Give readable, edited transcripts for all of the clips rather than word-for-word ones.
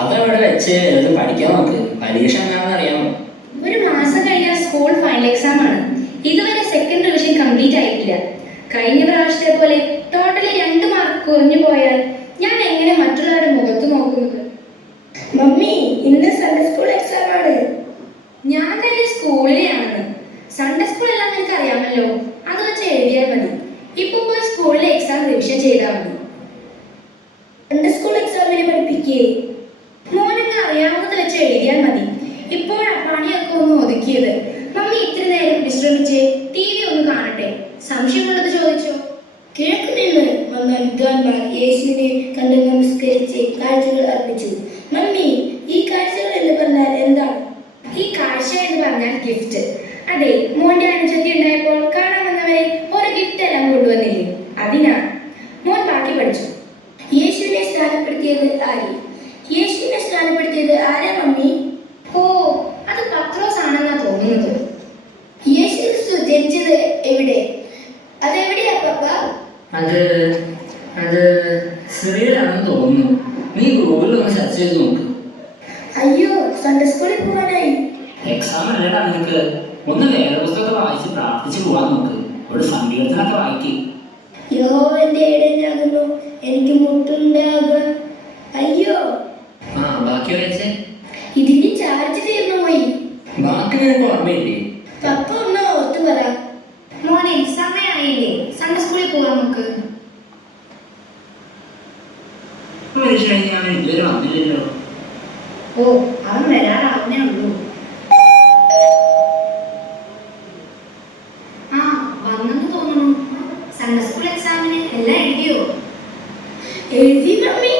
അതവിടെ വെച്ച് ഇത് പഠിക്കാൻ നോക്ക്. പരീക്ഷ എന്താണെന്ന് അറിയാമോ? ഒരു മാസം കഴിഞ്ഞാൽ സ്കൂൾ ഫൈനൽ എക്സാം ആണ്. ഇതുവരെ സെക്കൻഡ് റിവിഷൻ കംപ്ലീറ്റ് ആയിട്ടില്ല. കഴിഞ്ഞ പ്രാവശ്യത്തെ പോലെ ടോട്ടലി 2 മാർക്ക് കുറഞ്ഞു പോയാൽ ഞാൻ എങ്ങനെ മറ്റുള്ളവരുടെ മുഖത്ത് നോക്കുന്നത്? മമ്മി, ഇന്ന് സൺഡേ സ്കൂൾ എക്സാം ആണ്. ഞാൻ തന്നെ സ്കൂളിലെയാണെന്ന്. സൺഡേ സ്കൂൾ എല്ലാം എനിക്ക് അറിയാമല്ലോ, അത് വെച്ച് എഴുതിയാൽ മതി. ഇപ്പൊ പോയി സ്കൂളിലെ എക്സാം റിവിഷൻ ചെയ്താൽ മതി. സൺഡേ സ്കൂൾ എക്സാമിന് പഠിപ്പിക്കേ? മോനൊക്കെ അറിയാവുന്നത് വെച്ച് എഴുതിയാൽ മതി. ഇപ്പോഴാ പണിയൊക്കെ ഒന്ന് ഒതുക്കിയത്. മമ്മി ഇത്തിരി നേരം വിശ്രമിച്ച് TV ഒന്ന് കാണട്ടെ. സംശയമുള്ളത് ചോദിച്ചോ. കിഴക്കുനിന്ന് വന്ന വിദ്വാൻമാർ യേശുവിനെ കണ്ട് നമസ്കരിച്ച് കാഴ്ചകൾ അർപ്പിച്ചു. മമ്മി, ഈ കാഴ്ചകൾ എന്ന് പറഞ്ഞാൽ എന്താണ്? ഈ കാഴ്ച എന്ന് പറഞ്ഞാൽ ഗിഫ്റ്റ്. അതെ, മോന്റെ അനുജത്തി ഉണ്ടായപ്പോൾ കാണാൻ വന്നവരെ ഒരു ഗിഫ്റ്റ് എല്ലാം കൊണ്ടുവന്നില്ലേ, അതിനാ. മോൻ ബാക്കി പഠിച്ചു. യേശുവിനെ സ്ഥാനപ്പെടുത്തിയത് ആര്? യേശുവിനെ സ്ഥാനപ്പെടുത്തിയത് ആരാ മമ്മി? ഓ, അത് പത്രോസ് ആണെന്നാ തോന്നുന്നത്. യേശു ക്രിസ്തു ജനിച്ചത് എവിടെ? അതെവിടെയാ പപ്പ? അത് സിറിയയിലാണെന്ന് തോന്നുന്നു. നീ ഗൂഗിളിൽ ഒന്ന് സെർച്ച് ചെയ്ത് നോക്ക്. അയ്യോ, സൺഡേ സ്കൂളിൽ പോകാനായി. എക്സാം അല്ലടാ നിനക്ക്. ഒന്ന് വേദപുസ്തകത്തെ വായിച്ച് പ്രാർത്ഥിച്ച് പോവാൻ നോക്ക്. ഒരു സങ്കീർത്തനൊക്കെ വായിക്ക്. യഹോവന്റെ ഇടയനാകുന്നു, എനിക്ക് മുട്ടുണ്ടാകുക. അയ്യോ, ബാക്കി വായിച്ചേ. ഇതിന്റെ ചാർജ് തീർന്നു പോയി. ബാക്കി നിനക്ക് ഓർമ്മയില്ലേ? പപ്പ ഒന്ന് ഓർത്തു പറ. മോനെ, സമയമായില്ലേ, സൺഡേ സ്കൂളിൽ പോകാൻ നോക്ക്. പരീക്ഷ കഴിഞ്ഞാൽ അവൻ ഇതുവരെ വന്നില്ലല്ലോ. ഓ, അവൻ വരാറാവുന്നേ ഉള്ളൂ. ആ, വന്നെന്ന് തോന്നുന്നു. സൺഡേ സ്കൂൾ എക്സാമിന് എല്ലാം എഴുതിയോ? എഴുതി മമ്മി.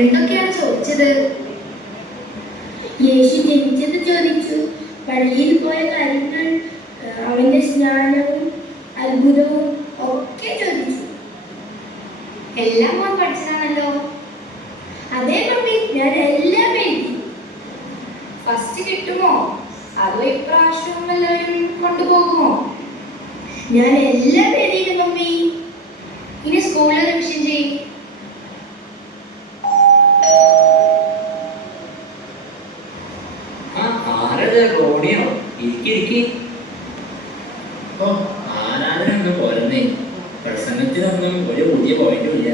എന്തൊക്കെയാണ് ചോദിച്ചത്? യേശു ജനിച്ചത് ചോദിച്ചു, പള്ളിയിൽ പോയ കാര്യങ്ങൾ, അവന്റെ സ്നാനവും അത്ഭുതവും ഒക്കെ ചോദിച്ചു. എല്ലാം മോൻ പഠിച്ചതാണല്ലോ. അതേ മമ്മി, ഞാൻ എല്ലാം എഴുതി. ഫസ്റ്റ് കിട്ടുമോ അതോ ഇപ്രാവശ്യം എല്ലാവരും കൊണ്ടുപോകുമോ? ഞാൻ എല്ലാം എഴുതി മമ്മി. ഇനി സ്കൂളിൽ റിവിഷൻ ചെയ്യും. ആരത്? റോണിയോ? ഇരിക്കി. ഓ, ആരാധനൊന്നും പോരുന്നേ. പ്രസംഗത്തിനൊന്നും ഒരു പുതിയ പോയിന്റും ഇല്ല.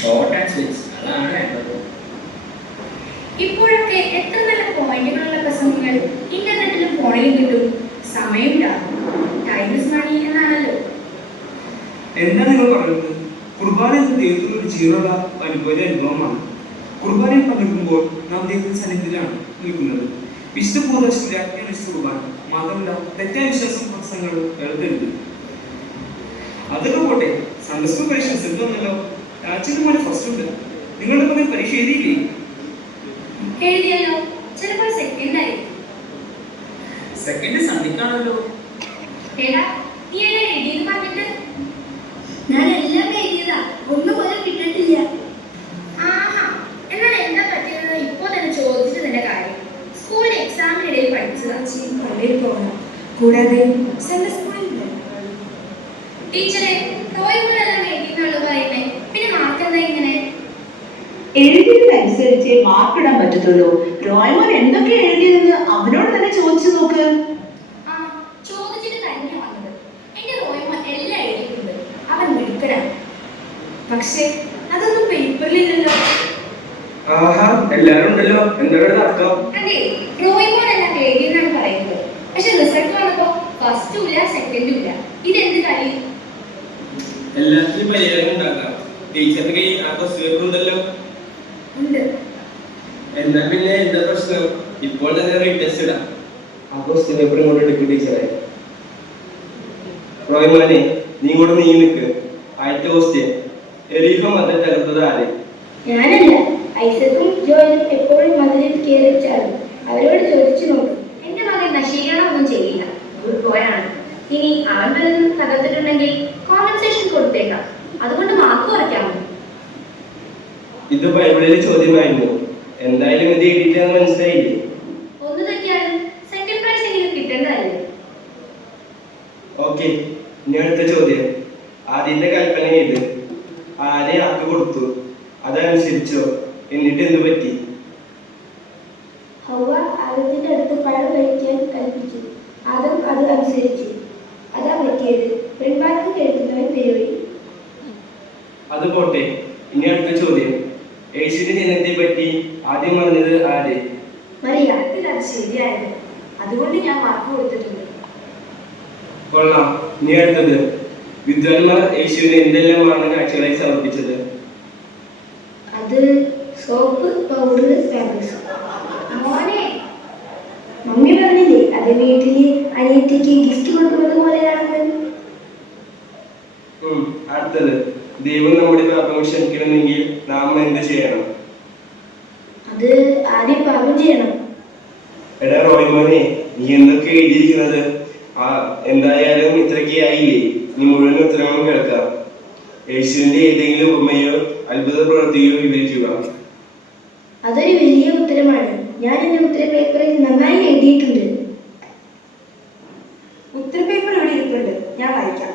ഷോർട്ട് ആൻഡ് സ്വീറ്റ്സ്, അതാണ് വേണ്ടത്. ഇപ്പോഴൊക്കെ എത്ര നല്ല പോയിന്റുകളുള്ള പ്രസംഗങ്ങൾ ഇന്റർനെറ്റിലും ഫോണിലും കിട്ടും. സമയമുണ്ടാകും. ടൈം ഇസ് മണി എന്നാണല്ലോ. എന്താ നിങ്ങൾ പറയുന്നത്? കുർബാന എന്ന ദൈവത്തിലുള്ള ഒരു ജീവനുള്ള അനുഭവ അനുഭവമാണ്. കുർബാനയിൽ പങ്കെടുക്കുമ്പോൾ നാം ദൈവത്തിന്റെ സന്നിധിയിലാണ് നിൽക്കുന്നത്. വിശുദ്ധ പൂർവ്വശിലാണ് വിശുദ്ധ കുർബാന. മാത്രമല്ല, തെറ്റായ വിശ്വാസം പ്രസംഗങ്ങൾ എഴുതരുത്. അതൊക്കെ പോട്ടെ, സൺഡേ സ്കൂൾ പരീക്ഷ റിസൾട്ട് വന്നല്ലോ. രാജ്യത്തിന് ഫസ്റ്റ് ഉണ്ട്. നിങ്ങളുടെ മകൻ പരീക്ഷ എഴുതിയില്ലേ? എഴുതിയല്ലോ, ചിലപ്പോൾ സെക്കൻഡ് ആയി. സെക്കൻഡ് സന്ധിക്കാണല്ലോ. എടാ, നീ എല്ലാം എഴുതിയെന്ന് പറഞ്ഞിട്ട്. ഞാൻ എല്ലാം എഴുതിയതാ, ഒന്നുപോലും കിട്ടിയിട്ടില്ല. ആഹാ, എന്നാൽ എന്താ പറ്റിയെന്ന് ഇപ്പോൾ തന്നെ ചോദിച്ചിട്ട് നിന്റെ കാര്യം. സ്കൂളിൽ എക്സാമിനിടയിൽ പഠിച്ചതാ. പള്ളിയിൽ പോകണം, കൂടാതെ സൺഡേ സ്കൂളിൽ പോകണം. ടീച്ചറെ, ഡ്രോയിങ്ങുകളെല്ലാം എഴുതിയെന്നാണല്ലോ പറയുന്നേ, പിന്നെ മാർക്ക് എന്താ ഇങ്ങനെ? എഴുതിയതനുസരിച്ച് മാർക്ക് ഇടാൻ പറ്റത്തുള്ളൂ. ഡ്രോയിമോൻ എന്തൊക്കെ എഴുതിയതെന്ന് അവനോട് തന്നെ ചോദിച്ചു നോക്ക്. ആ, ചോദിച്ചിട്ട് തന്നെ വന്നത്. എന്റെ ഡ്രോയിങ് എല്ലാം എഴുതിയിട്ടുണ്ട്. അവൻ മിടുക്കനാണ്. പക്ഷേ അതൊന്നും പേപ്പറിലില്ലല്ലോ. ആഹാ, എല്ലാരും ഉണ്ടല്ലോ. എന്താണ് അർത്ഥം? അതെ, ഡ്രോയിങ് എല്ലാം എഴുതിയെന്നാണ് പറയുന്നത്. പക്ഷെ റിസൾട്ട് വന്നപ്പോ ഫസ്റ്റും ഇല്ല സെക്കൻഡും ഇല്ല. ഇതെന്ത് കളി? എല്ലാത്തിനും പരിഹാരം ഉണ്ടാക്കാം. ടീച്ചറിന്റെ കൈ ആ ക്വസ്റ്റ്യൻ ഉണ്ടല്ലോ. ഉണ്ട്. എന്നാ പിന്നെ എന്താ പ്രശ്നം? ഇപ്പോൾ തന്നെ റീടെസ്റ്റ് ഇടാം. ആ ക്വസ്റ്റ്യൻ പേപ്പർ ഇങ്ങോട്ട് എടുക്കും ടീച്ചറെ. റോയ്മാനെ, നീ ഇങ്ങോട്ട് നീ നിൽക്ക്. ആദ്യത്തെ ക്വസ്റ്റ്യൻ, എരീഹോ മതിൽ തകർത്തത് ആര്? ഞാനല്ല, ഐസക്കും ജോയിലും എപ്പോഴും മതിലിൽ കയറിച്ചാലും. അവരോട് ചോദിച്ചു നോക്കും. എന്റെ മകൻ നശീകരണം ഒന്നും ചെയ്യില്ല. ഗുഡ് ബോയ് ആണ്. ഇനി അവൻ വല്ലതും തകർത്തിട്ടുണ്ടെങ്കിൽ കോമ്പൻസേഷൻ കൊടുത്തേക്കാം. അതുകൊണ്ട് മാർക്ക് കുറയ്ക്കാമോ? ഇത് ബൈബിളിലെ ചോദ്യമായിരുന്നു. എന്തായാലും ഇത് എഴുതിയിട്ടാന്ന് മനസ്സിലായില്ലേ? ഒന്ന് തെറ്റിയാലും സെക്കൻഡ് പ്രൈസ് എങ്കിലും കിട്ടേണ്ടതല്ലേ? ഓക്കെ, ഇനി അടുത്ത ചോദ്യം. ആദ്യത്തെ കൽപ്പന ഏത്? ആരെ ആക്ക് കൊടുത്തു? അതനുസരിച്ചോ? എന്നിട്ട് എന്ത് പറ്റി? ആദത്തിന്റെ അടുത്ത് പഴം കഴിക്കാൻ കൽപ്പിച്ചു. ആദം അത് അനുസരിച്ചു. അതാ പറ്റിയത്. പെൺവാക്യം കേൾക്കുന്നവൻ പെരുവഴി. അത് പോട്ടെ, ഇനി അടുത്ത ചോദ്യം. യേശുവിന്റെ ജനനത്തെ പറ്റി ആദ്യം പറഞ്ഞത് ആര്? മറിയ. അത് ശരിയായത്. അതുകൊണ്ട് ഞാൻ മാർക്ക് കൊടുത്തിട്ടുണ്ട്. കൊള്ളാം. ഇനി അടുത്തത്. വിദ്വാൻമാർ യേശുവിന് എന്തെല്ലാമാണ് കാഴ്ചകളായി സമർപ്പിച്ചത്? അത് സോപ്പ്, പൗഡർ, പാമ്പേഴ്സ്. മോനെ, മമ്മി പറഞ്ഞില്ലേ അത് വീട്ടില് അനിയത്തിക്ക് ഗിഫ്റ്റ് കൊടുക്കുന്നത് പോലെയാണെന്ന്. അടുത്തത്. ദൈവം നമ്മുടെ പാപം ക്ഷമിക്കണമെങ്കിൽ നാം എന്ത് ചെയ്യണം? അത് ആദ്യം പാപം ചെയ്യണം. എടാ റോയ്മോനെ, നീ എന്തൊക്കെ എഴുതിയിരിക്കുന്നത്? എന്തായാലും ഇത്രയ്ക്ക് ആയില്ലേ? നീ മുഴുവൻ ഉത്തരങ്ങളും കേൾക്കാം. യേശുവിന്റെ ഏതെങ്കിലും ഉപമയോ അത്ഭുത പ്രവൃത്തിയോ വിവരിക്കുക. അതൊരു വലിയ ഉത്തരമാണ്. ഞാൻ എന്റെ ഉത്തര പേപ്പറിൽ നന്നായി എഴുതിയിട്ടുണ്ട്. ഉത്തരപേപ്പർ ഇവിടെ ഇരിപ്പുണ്ട്, ഞാൻ വായിക്കാം.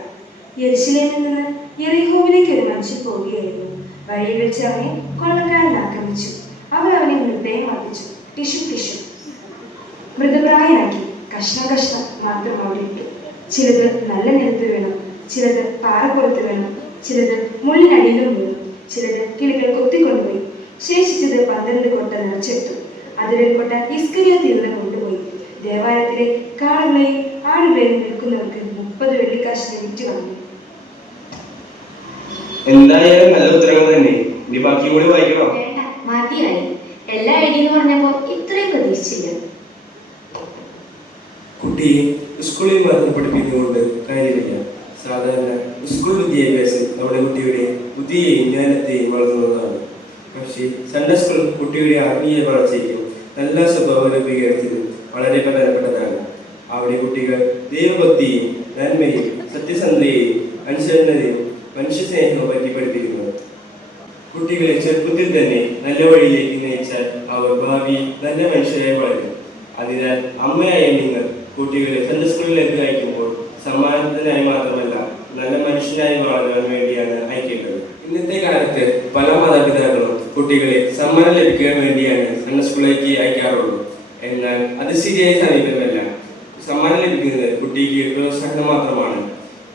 യെരുശലേമിൽ നിന്ന് യെരിഹോവിലേക്ക് ഒരു മനുഷ്യൻ പോവുകയായിരുന്നു. വഴിയിൽ വെച്ച് അവനെ കൊള്ളക്കാരൻ ആക്രമിച്ചു. അവർ അവനെ നിർദ്ദയം മർദ്ദിച്ചു. ടിഷു മൃതപ്രായനാക്കി കഷ്ണം മാത്രം അവിടെ ഇട്ടു. ചിലത് നല്ല നിലത്ത് വീണു, ചിലത് പാറപ്പുറത്ത് വീണു, ചിലത് മുള്ളിനടിയിലും വീണു, ചിലത് കിളികൾ കൊത്തിക്കൊണ്ടുപോയി. ശേഷിച്ചത് 12 കൊട്ട നിറച്ചെടുത്തു. അതിൽ കൊട്ട ഇസ്കരിയോത്ത് യൂദൻ കൊണ്ടുപോയി. ദേവാലയത്തിലെ കാളുകളെയും ആടുകളെയും വിൽക്കുന്നവർക്ക് 30 വെള്ളിക്കാശിനെ വിറ്റ് കളഞ്ഞു. എന്തായാലും നല്ല ഉത്തരങ്ങൾ തന്നെ. നീ ബാക്കി കൂടി വായിക്കണോ? വേണ്ട, മതിയായി. എല്ലാം എഴുതിയെന്ന് പറഞ്ഞപ്പോ ഇത്രയും പ്രതീക്ഷിച്ചില്ല. കുട്ടിയെ സ്കൂളിൽ മാത്രം പഠിപ്പിക്കുന്നതുകൊണ്ട് കാര്യമില്ല. സാധാരണ സ്കൂൾ വിദ്യാഭ്യാസം നമ്മുടെ കുട്ടിയുടെ ബുദ്ധിയെയും ജ്ഞാനത്തെയും വളർത്തുന്നതാണ്. പക്ഷേ സൺഡേ സ്കൂൾ കുട്ടിയുടെ ആത്മീയ വളർച്ചയ്ക്കും നല്ല സ്വഭാവ രൂപീകരണത്തിനും വളരെ പ്രധാനപ്പെട്ടതാണ്. അവിടെ കുട്ടികൾ ദൈവഭക്തിയും നന്മയും സത്യസന്ധതയും അനുസരണതയും മനുഷ്യസ്നേഹവും പറ്റി പഠിപ്പിക്കുന്നു. കുട്ടികളെ ചെറുപ്പത്തിൽ തന്നെ നല്ല വഴിയിലേക്ക് നയിച്ചാൽ അവർ ഭാവി നല്ല മനുഷ്യരായി വളരും. അതിനാൽ അമ്മയായ നിങ്ങൾ കുട്ടികളെ സൺഡേ സ്കൂളിലേക്ക് അയക്കുമ്പോൾ സമ്മാനത്തിനായി മാത്രമല്ല നല്ല മനുഷ്യനായി വളരാൻ വേണ്ടിയാണ് അയക്കേണ്ടത്. ഇന്നത്തെ കാലത്ത് പല മാതാപിതാക്കളും കുട്ടികളെ സമ്മാനം ലഭിക്കാൻ വേണ്ടിയാണ് സൺഡേ സ്കൂളിലേക്ക് അയക്കാറുള്ളൂ. എന്നാൽ അത് ശരിയായ സമീപനമല്ല. സമ്മാനം ലഭിക്കുന്നത് കുട്ടിക്ക് പ്രോത്സാഹനം മാത്രമാണ്.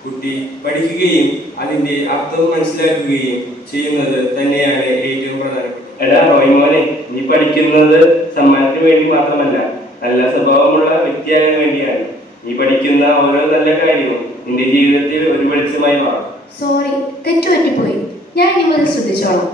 കുട്ടി പഠിക്കുകയും അതിന്റെ അർത്ഥം മനസ്സിലാക്കുകയും ചെയ്യുന്നത് തന്നെയാണ് ഏറ്റവും പ്രധാനപ്പെട്ടത്. എടാ റോയ്മോനെ, നീ പഠിക്കുന്നത് സമ്മാനത്തിന് വേണ്ടി മാത്രമല്ല, നല്ല സ്വഭാവമുള്ള വ്യക്തിയാകാൻ വേണ്ടിയാണ്. നീ പഠിക്കുന്ന ഓരോ നല്ല കാര്യവും നിന്റെ ജീവിതത്തിൽ ഒരു വെളിച്ചമായി മാറും. സോറി, തെറ്റുപറ്റിപ്പോയി. ഞാൻ ഇനി മുതൽ ശ്രദ്ധിച്ചോളാം.